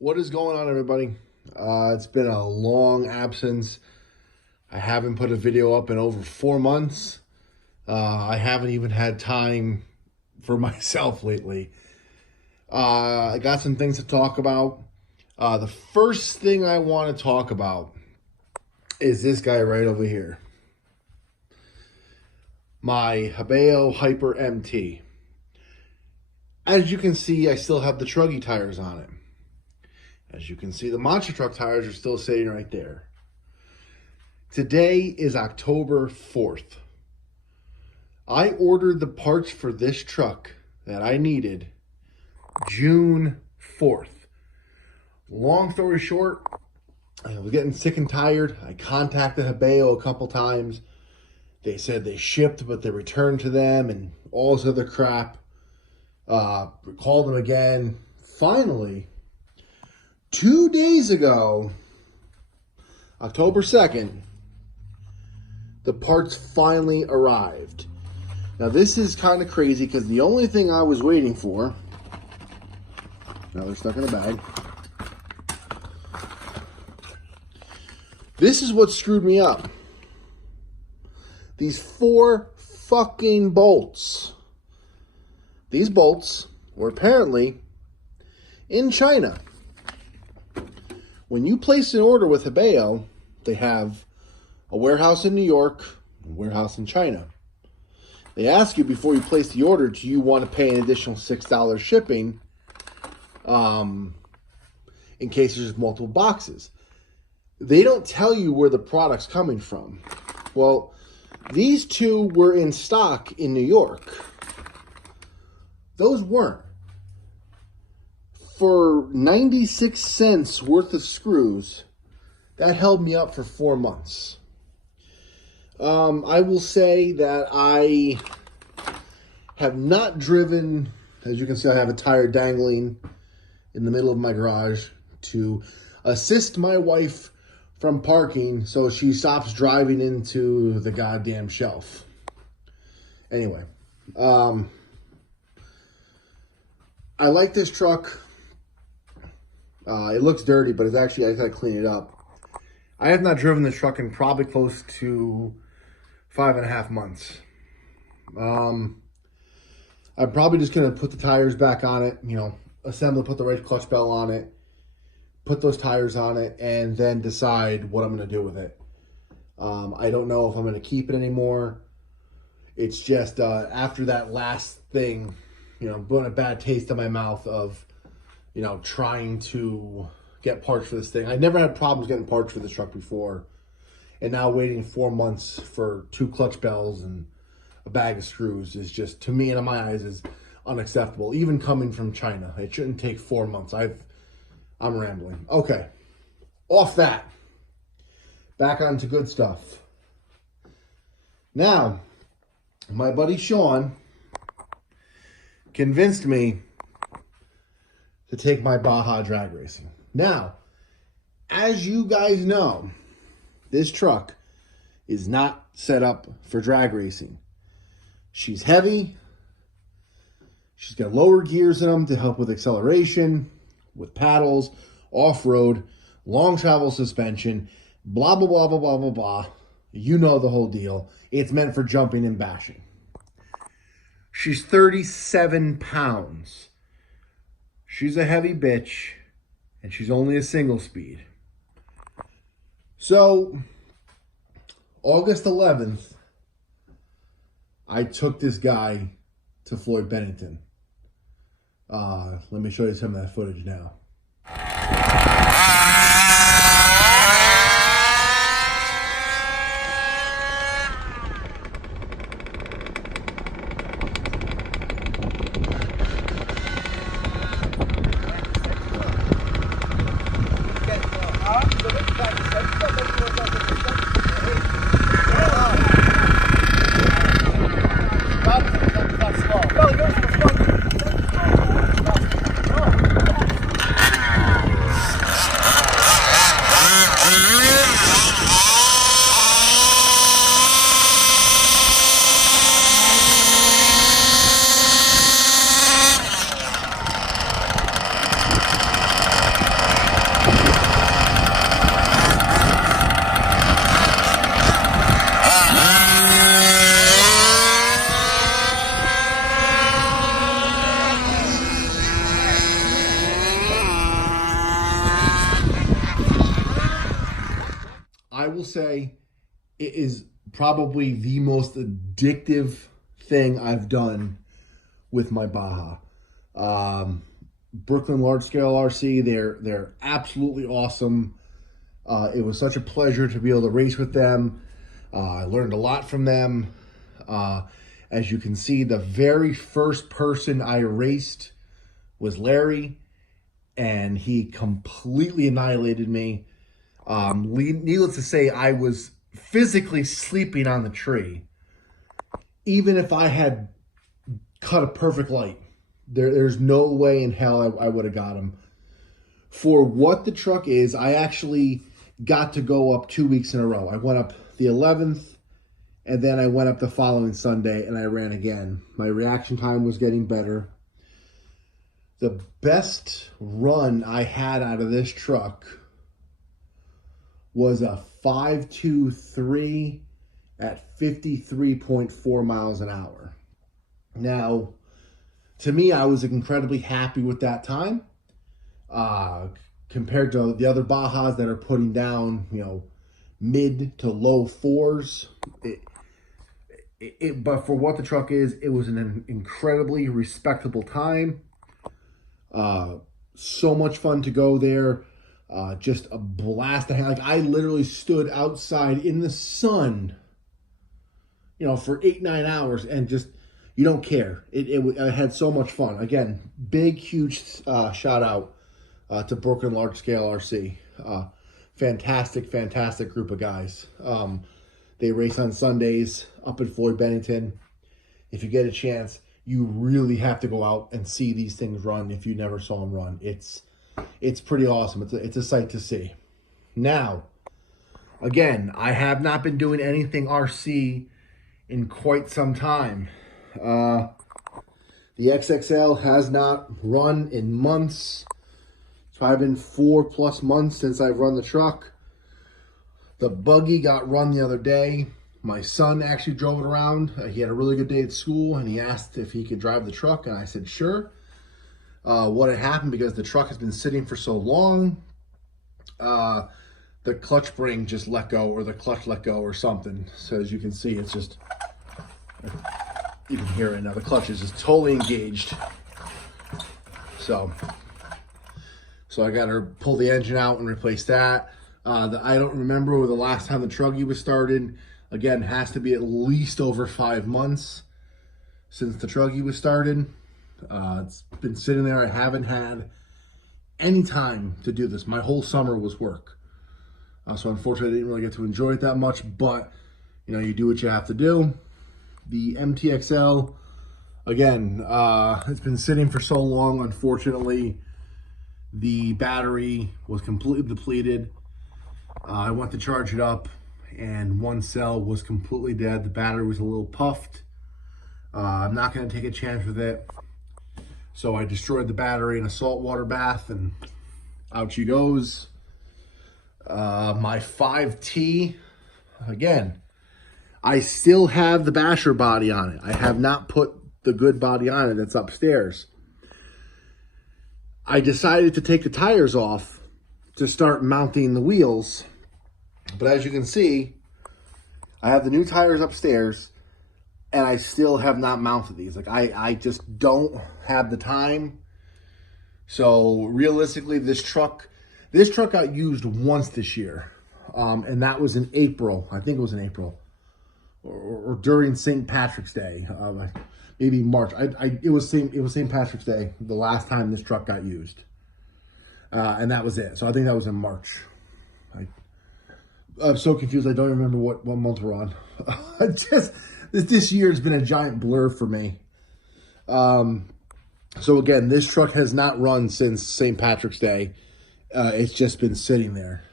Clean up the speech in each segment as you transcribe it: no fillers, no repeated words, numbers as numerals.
What is going on, everybody? It's been a long absence. I haven't put a video up in over 4 months. I haven't even had time for myself lately. I got some things to talk about. The first thing I want to talk about is this guy right over here. My Hobao Hyper MT. As you can see, I still have the truggy tires on it. As you can see, the monster truck tires are still sitting right there. Today is October 4th. I ordered the parts for this truck that I needed June 4th. Long story short, I was getting sick and tired. I contacted Hobao a couple times. They said they shipped, but they returned to them and all this other crap. Called them again. Finally, 2 days ago, October 2nd, the parts finally arrived. Now this is kind of crazy because the only thing I was waiting for, now they're stuck in a bag. This is what screwed me up. These 4 fucking bolts. These bolts were apparently in China. When you place an order with Hobao, they have a warehouse in New York, a warehouse in China. They ask you before you place the order, do you want to pay an additional $6 shipping in case there's multiple boxes? They don't tell you where the product's coming from. Well, these 2 were in stock in New York. Those weren't. For 96 cents worth of screws, that held me up for 4 months. I will say that I have not driven, as you can see, I have a tire dangling in the middle of my garage to assist my wife from parking so she stops driving into the goddamn shelf. Anyway, I like this truck. It looks dirty, but it's actually, I gotta clean it up. I have not driven this truck in probably close to 5.5 months. I'm probably just gonna put the tires back on it, assemble, put the right clutch bell on it, put those tires on it, and then decide what I'm gonna do with it. I don't know if I'm gonna keep it anymore. It's just after that last thing, putting a bad taste in my mouth of trying to get parts for this thing. I never had problems getting parts for this truck before. And now waiting 4 months for 2 clutch bells and a bag of screws is just, to me and in my eyes, is unacceptable. Even coming from China. It shouldn't take 4 months. I'm rambling. Okay. Off that. Back onto good stuff. Now, my buddy Sean convinced me to take my Baja drag racing. Now, as you guys know, this truck is not set up for drag racing. She's heavy. She's got lower gears in them to help with acceleration, with paddles, off-road, long travel suspension, blah, blah, blah, blah, blah, blah, blah. You know the whole deal. It's meant for jumping and bashing. She's 37 pounds. She's a heavy bitch, and she's only a single speed. So, August 11th, I took this guy to Floyd Bennett. Let me show you some of that footage now. I will say it is probably the most addictive thing I've done with my Baja. Brooklyn Large Scale RC, they're absolutely awesome. It was such a pleasure to be able to race with them. I learned a lot from them. As you can see, the very first person I raced was Larry, and he completely annihilated me. Needless to say, I was physically sleeping on the tree. Even if I had cut a perfect light, there's no way in hell I would have got him. For what the truck is, I actually got to go up 2 weeks in a row. I went up the 11th, and then I went up the following Sunday, and I ran again. My reaction time was getting better. The best run I had out of this truck was a 5.23 at 53.4 miles an hour. Now, to me, I was incredibly happy with that time. Compared to the other Bajas that are putting down, mid to low fours. But for what the truck is, it was an incredibly respectable time. So much fun to go there. Just a blast to have. Like, I literally stood outside in the sun, for 8-9 hours, and just, you don't care. I had so much fun. Again, big, huge shout out to Brooklyn Large Scale RC. Fantastic group of guys. They race on Sundays up at Floyd Bennett. If you get a chance, you really have to go out and see these things run if you never saw them run. It's pretty awesome. It's a sight to see. Now, again, I have not been doing anything RC in quite some time. The XXL has not run in months. It's probably been 4+ months since I've run the truck. The buggy got run the other day. My son actually drove it around. He had a really good day at school, and he asked if he could drive the truck, and I said, sure. What had happened, because the truck has been sitting for so long, the clutch spring just let go, or the clutch let go or something. So as you can see, it's just, you can hear it now. The clutch is just totally engaged. So I got to pull the engine out and replace that. I don't remember the last time the truggy was started. Again, has to be at least over 5 months since the truggy was started. It's been sitting there. I haven't had any time to do this. My whole summer was work. So unfortunately, I didn't really get to enjoy it that much, but you do what you have to do. The MTXL, again, it's been sitting for so long. Unfortunately, the battery was completely depleted. I went to charge it up, and one cell was completely dead. The battery was a little puffed. I'm not going to take a chance with it. So I destroyed the battery in a saltwater bath, and out she goes. My 5T, again, I still have the basher body on it. I have not put the good body on it that's upstairs. I decided to take the tires off to start mounting the wheels. But as you can see, I have the new tires upstairs, and I still have not mounted these. Like, I just don't have the time. So realistically, this truck got used once this year. And that was in April. I think it was in April. Or during St. Patrick's Day. Maybe March. It was St. Patrick's Day, the last time this truck got used. And that was it. So I think that was in March. I'm so confused. I don't remember what month we're on. This year has been a giant blur for me. So again, this truck has not run since St. Patrick's Day. It's just been sitting there.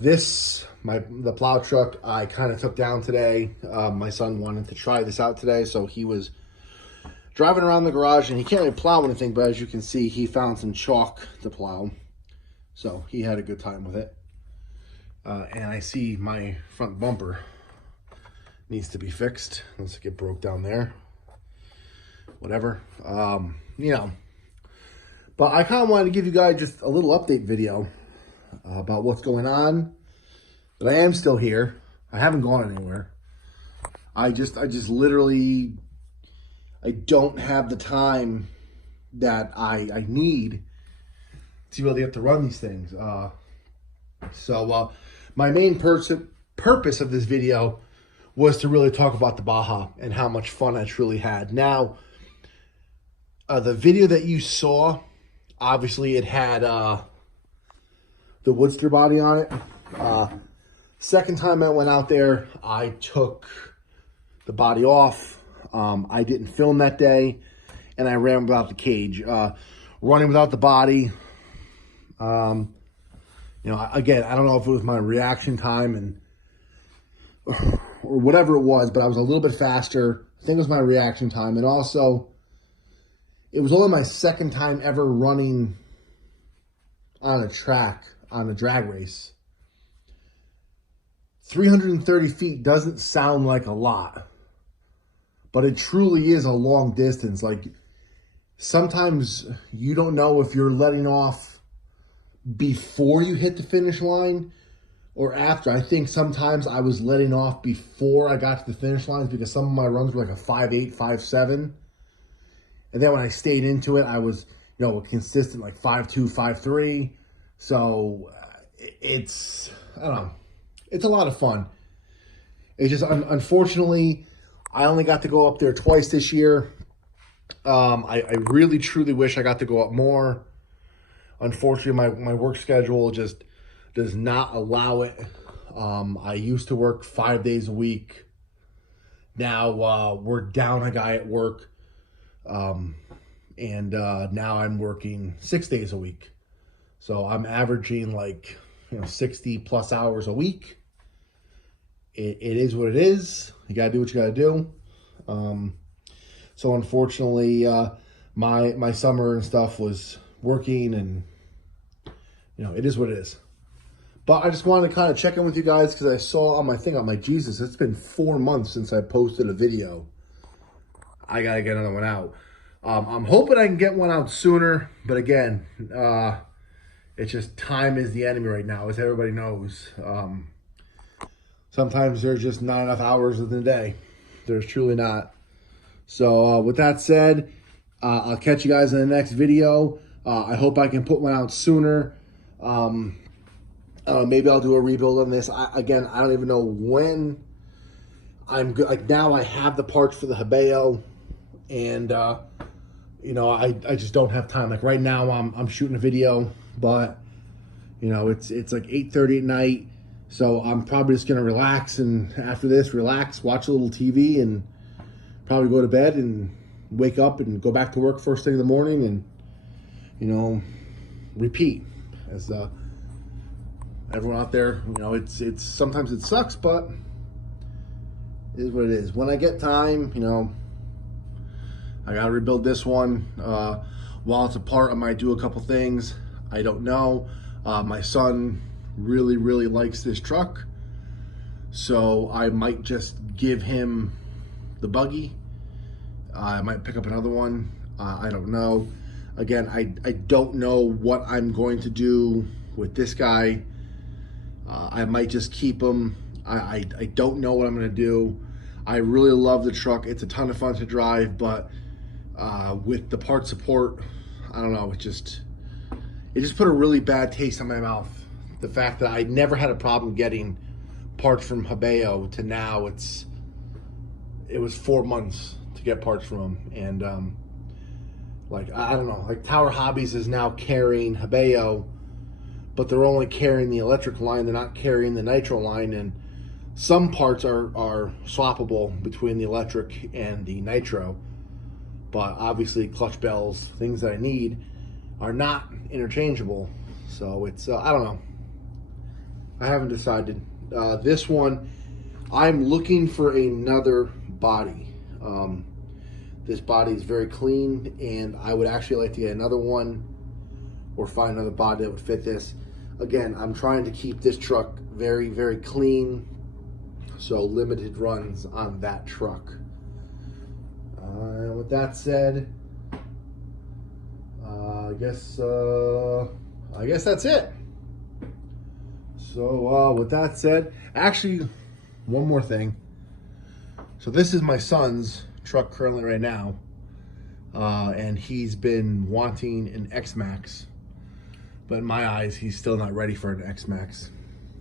The plow truck, I kind of took down today. My son wanted to try this out today, so he was driving around the garage, and he can't really plow anything, but as you can see, he found some chalk to plow. So he had a good time with it. And I see my front bumper needs to be fixed. Let's get broke down there. Whatever. But I kind of wanted to give you guys just a little update video. about what's going on. But I am still here. I haven't gone anywhere. I just literally, I don't have the time that I need to be able to get to run these things. So my main purpose of this video was to really talk about the Baja and how much fun I truly had. Now, the video that you saw, obviously it had the Woodster body on it. Second time I went out there, I took the body off. I didn't film that day, and I ran without the cage. Running without the body, you know, again, I don't know if it was my reaction time and or whatever it was, but I was a little bit faster. I think it was my reaction time, and also it was only my second time ever running on a track on a drag race. 330 feet doesn't sound like a lot, but it truly is a long distance. Like, sometimes you don't know if you're letting off before you hit the finish line or after. I think sometimes I was letting off before I got to the finish lines because some of my runs were like a 5.8, 5.7. And then when I stayed into it, I was, you know, a consistent like 5.2, 5.3. So it's, I don't know, it's a lot of fun. It's just, unfortunately, I only got to go up there twice this year. I really, truly wish I got to go up more. Unfortunately, my work schedule just does not allow it. I used to work 5 days a week. Now we're down a guy at work. And now I'm working 6 days a week. So I'm averaging like, 60 plus hours a week. It is what it is. You got to do what you got to do. So unfortunately, my summer and stuff was working, and it is what it is. But I just wanted to kind of check in with you guys because I saw on my thing, I'm like, Jesus, it's been 4 months since I posted a video. I got to get another one out. I'm hoping I can get one out sooner, but again, it's just time is the enemy right now, as everybody knows. Sometimes there's just not enough hours in the day. There's truly not. So with that said, I'll catch you guys in the next video. I hope I can put one out sooner. Maybe I'll do a rebuild on this. I don't even know when I'm good. Like, now I have the parts for the Hobao, and I just don't have time. Like, right now I'm shooting a video, but it's like 8:30 at night, so I'm probably just gonna relax, and after this, watch a little TV, and probably go to bed and wake up and go back to work first thing in the morning, and repeat. As everyone out there, it's sometimes it sucks, but it is what it is. When I get time, I gotta rebuild this one. While it's apart, I might do a couple things. I don't know. My son really, really likes this truck, so I might just give him the buggy. I might pick up another one. I don't know. Again, I don't know what I'm going to do with this guy. I might just keep him. I don't know what I'm going to do. I really love the truck. It's a ton of fun to drive, but with the part support, I don't know. It just put a really bad taste in my mouth. The fact that I never had a problem getting parts from Hobao to now, it was 4 months to get parts from them, and I don't know. Like, Tower Hobbies is now carrying Hobao, but they're only carrying the electric line. They're not carrying the nitro line, and some parts are swappable between the electric and the nitro, but obviously clutch bells, things that I need, are not interchangeable. So it's I don't know. I haven't decided. This one, I'm looking for another body. This body is very clean, and I would actually like to get another one or find another body that would fit this. Again, I'm trying to keep this truck very, very clean, so limited runs on that truck. With that said, I guess that's it. So with that said, actually, one more thing. So this is my son's truck currently right now. And he's been wanting an X-Max. But in my eyes, he's still not ready for an X-Max.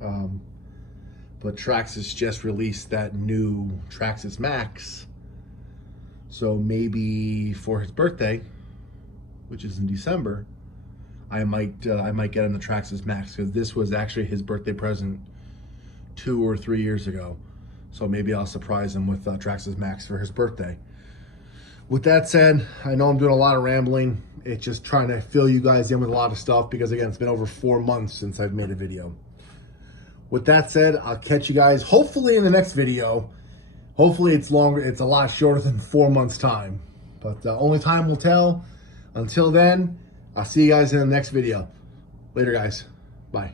But Traxxas just released that new Traxxas Max. So maybe for his birthday, which is in December, I might get him the Traxxas Max, because this was actually his birthday present 2 or 3 years ago. So maybe I'll surprise him with Traxxas Max for his birthday. With that said, I know I'm doing a lot of rambling. It's just trying to fill you guys in with a lot of stuff, because again, it's been over 4 months since I've made a video. With that said, I'll catch you guys hopefully in the next video. Hopefully it's longer, it's a lot shorter than 4 months time, but only time will tell. Until then, I'll see you guys in the next video. Later, guys. Bye.